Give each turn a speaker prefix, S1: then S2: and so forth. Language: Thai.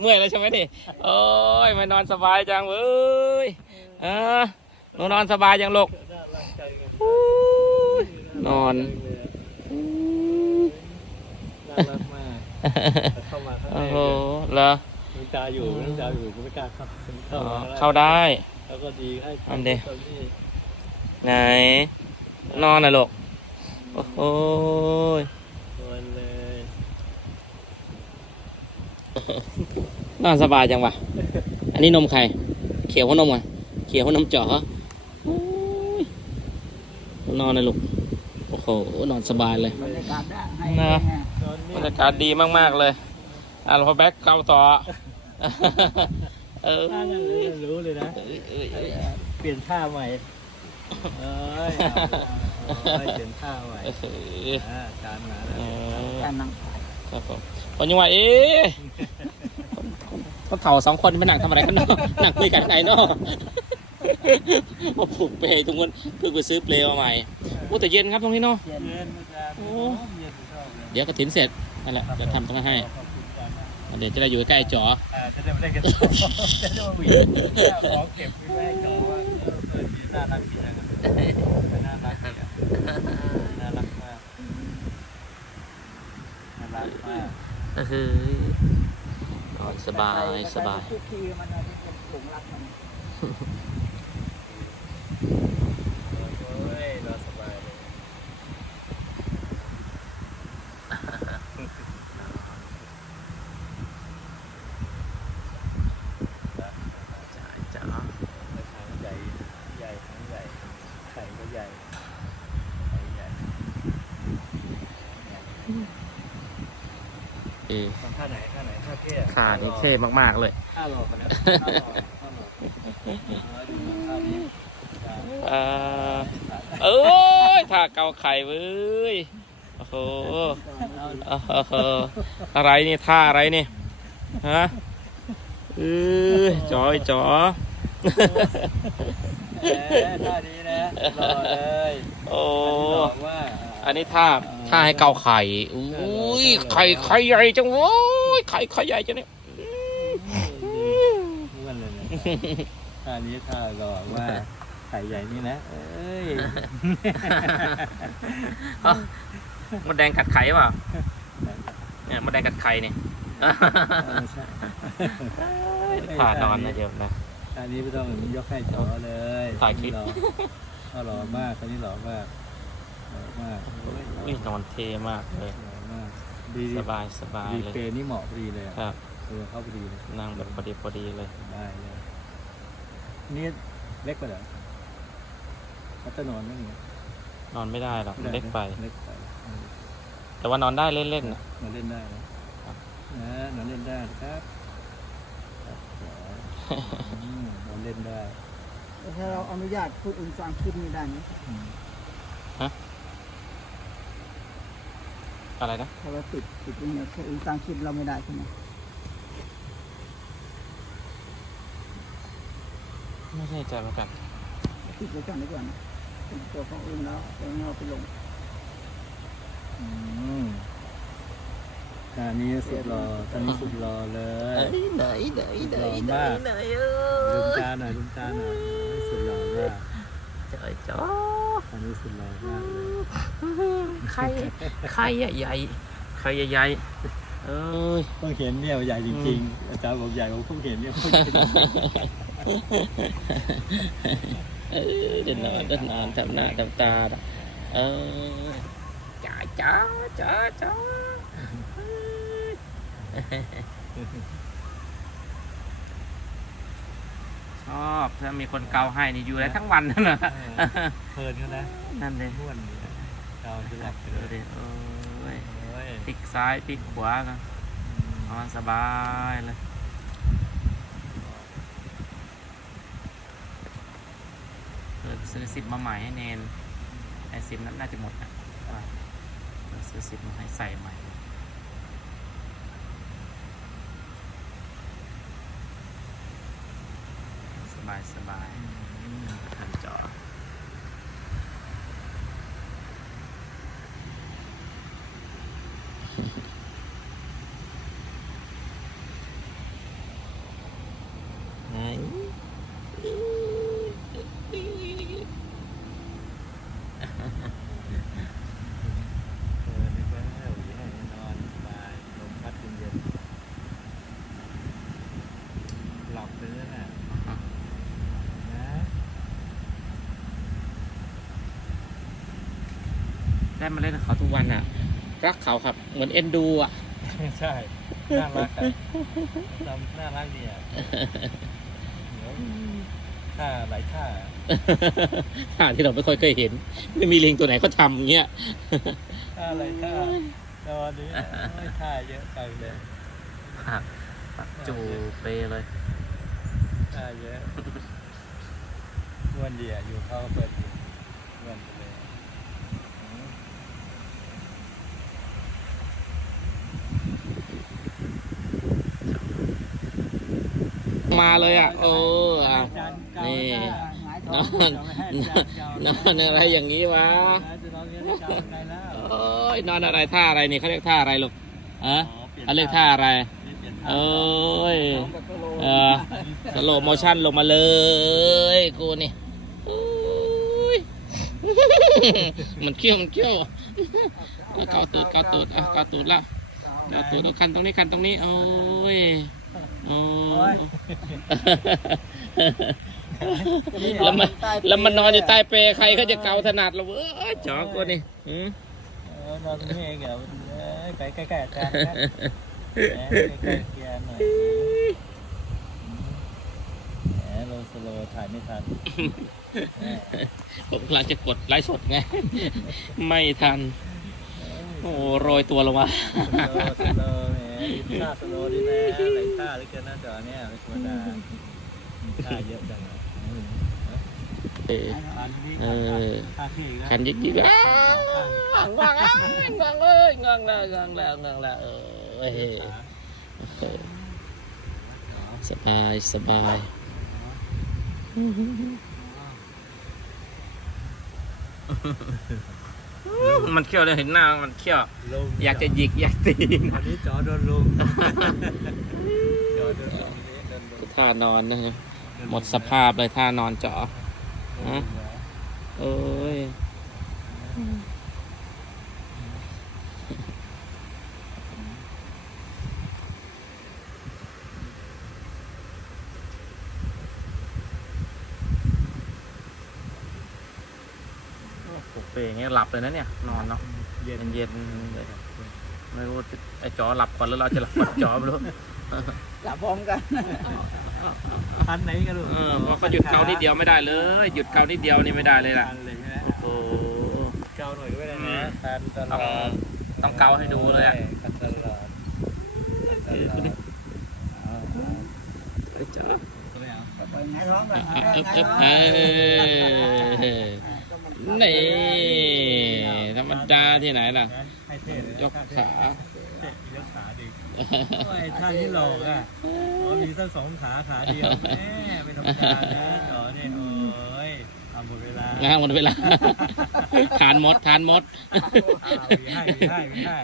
S1: เมื่อยแล้วใช่ไหมนี่โอ้ยมานอนสบายจังเว้ยเออหนูนอนสบายจังลูก
S2: น่ารักจังเลย
S1: อู้ยนอน
S2: น่ารักมากเข้ามาข้างใน
S1: โอ้โห
S2: เลย
S1: เหรอ
S2: น้องจาอยู่น้องจาอยู่ก็ไม่กล้าเข้า
S1: อ๋
S2: เข้า
S1: อ
S2: มาได้
S1: เข้าได้
S2: แล้วก็ดีให้
S1: อันเดียว
S2: ตรงนี้
S1: ไหน นอนนะลูกโอ้โหย
S2: นอนเลย
S1: นอนสบายจังวะ อันนี้นมใคร เขียวหัวนมไงเขียวหัวนมจ๋อโอ้ยนอนนะลูก โอ้โห นอนสบายเลย
S3: บรรยากาศได้ให้
S1: นะ
S3: ไง
S2: นอน
S1: บ
S2: นี่
S1: รรยากาศดีมาก ๆ เลยอะเราพอแบ็คเกาต่อ เออ
S2: น่าจะรู้รู้เลยนะ
S1: เอ้ยเอ้ยเอ้ย
S2: เปลี่ยนท่าใหม่ เอ้ยเอาเอาเอาเปลี่ยนท่าใหม่
S1: เอ้ย
S2: อ่าการมา
S1: เอ
S2: แล้ว
S1: อ
S3: การนั่ง
S1: ครับผมคนยังว่าเอ๊ะก็เถ่าสองคนไปหนังทำอะไรกันเนาะหนังคุยกันไงเนาะมาผูกเปลตรงนู้นเพิ่งไปซื้อเปลมาใหม่โอ้แต่เย็นครับตรงนี้เนาะ
S3: เย็น
S2: เย็นอาจารย์
S1: โอ้
S2: เย็นชอบเลย
S1: เดี๋ยวกระถินเสร็จนั่นแหละเดี๋ยวทำตรงนั้นให้
S2: ขอบคุณอาจารย์นะ
S1: เดี๋ยวจะได้อยู่ใกล้ๆจ๋อ
S2: อ่าจะได้ไม่ได้กันต่อจะได้มาหวีดของเก็บไว้ให้จอว่าเออดีน่ารักดีนะน่ารักดีอะน่ารักมา กน่ารักมาก
S1: ก็คือนอนสบายสบาย
S3: คุกคีมันเอาเป็นหลงรักมัน
S2: โอ้ยนอนสบายเลย
S1: จ๋อ
S2: หางใหญ่ใหญ่หางใหญ่ไข่ก็ใหญ่ไข่ใหญ่
S1: เออ
S2: ทำท่าไหนท่าไหนท่าเท่
S1: ขานี่เท่มากๆเลย
S2: ท่าหลอกกันนะท่าหลอกท่าหลอกเออดูท่านี้ท่า
S1: เออเอ้ยท่าเกาไข่เว้ย โอ้โห
S2: เอา
S1: เอออะไรนี่ท่าอะไรนี่ ฮะเออจอยจ๋อ
S2: แหมท่านี้นะหล่อเลย
S1: โอ้
S2: หล่อว่า
S1: อันนี้ท่าท่าให้เกาไข่อุ้ยไข่ไข่ใหญ่จังโว้ยไข่ไข่ใหญ่จังเนี่ย
S2: อ้วนเลยนะท่านี้ท่าหล่อว่าไข่ใหญ่นี่นะเอ้ย
S1: มดแดงกัดไข่เปล่าเนี่ยมดแดงกัดไข่นี่
S2: ไม่ใช่
S1: ท่านอนนะเดี๋ยวนะ
S2: อันนี้ไม่ต้องยกให้จอเลย
S1: ถ่ายคลิป
S2: หล่อเขาหล่อมากคนนี้หล่อมากหล่อ มากโอ้ยหล่อ
S1: อุ้ยนอนเท่มากเลย
S2: หล่อมากดี
S1: สบายสบาย
S2: ดี
S1: เลย
S2: เปรย์นี่เหมาะพอดีเลยอะ
S1: ครับ
S2: เออเข้าพอดีเลย
S1: นั่งแบบพอดีพอดีเลย
S2: ได้เลยนี่เล็กไปเหรอเขาจะนอนไม่เงี้ย
S1: นอนไม่ได้หรอกมันเล็กไป
S2: เล็กไปเออ
S1: แต่ว่านอนได้เล่นๆนะ
S2: นอนเล่นได้นะครับ นะนอนเล่นได้นะครับครับอืมนอนเล่นได้
S3: แต่ถ้าเราอนุญาตพูดอื่นสร้างคลิปนี้ได้ไหม
S2: อืม
S1: อะไรนะ
S3: ถ้าเราติดติดอย่างเงี้ยคนอื่นสร้างคลิปเราไม่ได้ใช่ไหม
S1: ไม่แน่ใจเหมือนกัน
S3: ติดไว้ก่อนดีกว่านะเป็นตัวของอื่นแล้วเอาเราไปลง
S2: อืมอันนี้สุดหล่อตอนนี้สุดหล่อเลย
S1: ไหนไหน
S2: ไหนไหนไหนลืมตาหน่อยลืมตาหน่อยสุดหล่อมาก
S1: จอยจ้อ
S2: อันนี้สุดหล่อมากเลย
S1: ไข่ไข่ใหญ่ไข่ใหญ่เอ้ย
S2: เพิ่งเห็นเนี่ยใหญ่จริงๆ อาจารย์บอกใหญ่ผมเพิ่งเห็นเนี่ยเพิ่งเห็น
S1: เออเดินนอนเดินนอนทำหน้าทำตาน่ะเออจ้าจ้าจ้าจ้า ชอบถ้ามีคนเกาให้นี่อยู่ได้ทั้งวันนั่นนะ
S2: เพลินเขานะ
S1: นั่นเลย
S2: ม่วนดีนะเราจะหลับไป
S1: ดู
S2: เลย
S1: ดิโอ้ย
S2: โอ้ย
S1: พลิกซ้ายพลิกขวากันนอนสบายเลยเออซื้อสิบมาใหม่ให้เนนไอสิบนั้นน่าจะหมดนะว่าเออซื้อสิบมาให้ใส่ใหม่ บายสบายทันจอ
S2: อกซื้อน่ะนะ
S1: ได้มาเล่นกับเขาทุกวันอะ รักเขาครับ เหมือนเอ็นดูอะ
S2: ใช่น่ารักอะทำน่ารักดีอะเดี๋ยวท่าหลายท่า
S1: ท่าที่เราไม่ค่อยเคยเห็น ไม่มีลิงตัวไหนเขาทำอย่างเงี้ย
S2: ท่าอะไรท่าตอนนี้โอ้ยท่าเยอะจังเลย
S1: หักจูเปเลย
S2: ท่าเยอะวันเดียวอยู่เขาก็เปิดอยู่วันไปเลยอืม
S1: มาเลยอะโอ้อะ
S2: อาจารย์เก่า
S1: นี่
S2: หน้า
S3: หงาย
S1: น
S3: ท้อ
S1: องน
S2: จะไม่ให้อาจารย์เก่าน
S1: อนอะไรอย่างนี้วะ
S2: จะนอนเรียนที่เก่าไงแล้ว
S1: โอ้ยนอนอะไรท่าอะไรนี่เขาเรียกท่าอะไรลูกฮะ
S2: อ๋อปลี่ยน
S1: เขาเรียกท่าอะไร
S2: เปลี่ยน
S1: โอ้ย
S3: ท้องแบบสโลว์
S1: เออสโลโมชั่นลงมาเลยกูนี่โอ้ยมันเขี้ยวมันเขี้ยวเอาเกาตูดเกาตูดอะเกาตูดละเกาตูดเอาคันตรงนี้คันตรงนี้โอ้ยโอ้ยแล้วมันแล้วมันนอนอยู่ใต้เปรใครเขาจะเกาถนัดเราเว้ยจ๋อกูนี่หืม
S2: เออนอนตรงนี้เองเหรอเอ้ยใกล้ใกล้ใกล้อาจารย์นะแหมใกล้ๆเกียร์หน่อยแหมลงสโลว์ถ่ายไม่ทัน
S1: ผมกำลังจะกดไลฟ์สดไง ไม่ทัน โอ้โรยตัวลงมา
S2: สโลว์สโล ค่าสโลว์ดีนะหลายท่าเหลยเกินหน้าจอเนี่ยไม่ธรรมดาท่าเยอะจังเลยอืม
S1: เออ
S2: ท่านี้
S1: เออ
S2: ท่าที่อีกแล้ว
S1: คันยิกยิกอ้าวงงอ้าวงงเลยงงแล้วงงแล้วงงแล้วเออเว้ยเออสบายสบาย มันเขี้ยวเลยเห็นหน้ามันเขี้ยว
S2: ลง
S1: อยากจะหยิกอยากตี
S2: อันนี้จอโดนลงจอโดนลงนี่โดนลง
S1: ท่านอนนะฮะหมดสภาพเลยท่านอนเจาะฮะเอ้ยปลุกเปอ ย่างเงี้ยหลับเลยนะเนี่ยนอนเนาะ
S2: เย็น
S1: เย็นๆเลยไม่รู้ไอ้จอหลับก่อนหรือเราจะหลับก่อนจอไม่รู้
S3: หลับพร้อมกัน
S2: ทันไหนกันลูก
S1: เออเพราะเขาหยุดเกานิดเดียวไม่ได้เลย หยุดเกานิดเดียวนี่ไม่ได้เลยล่ะ
S2: ทันเลยใช่ไหม
S1: โอ้โห
S2: เกาหน่อยก็ไม่ได้
S1: อื
S2: นะ
S1: ม
S2: ทันตล
S1: ต้
S2: อ
S1: อง
S2: ด
S1: ต้องเกาให้ดูเลยอะ
S2: ทันตลอดทันตลอดเอาเอา
S1: ไอ้จอ
S2: ไม่เอา
S3: ไปหงายท้องกัน
S1: อะ
S3: ห
S1: อึ๊บ
S3: งาย
S1: อึ๊บ
S3: ท้อง
S1: เอ้ยนี่ธรรมดาที่ไหนล่ะ
S2: งั้นให้เทศเลย
S1: ยกขา
S2: เทศยกขาดิโอ้ยท่าที่หลอกอะอ๋อมีตั้งสองขาขาเดียวแม่ไม่ธรรมดานะต่อเนี่ยโอ้ยทำหมดเวลา
S1: งานหมดเวลา ทานหมด ทานหมด
S2: อ้าวมีให้มีให้มีให้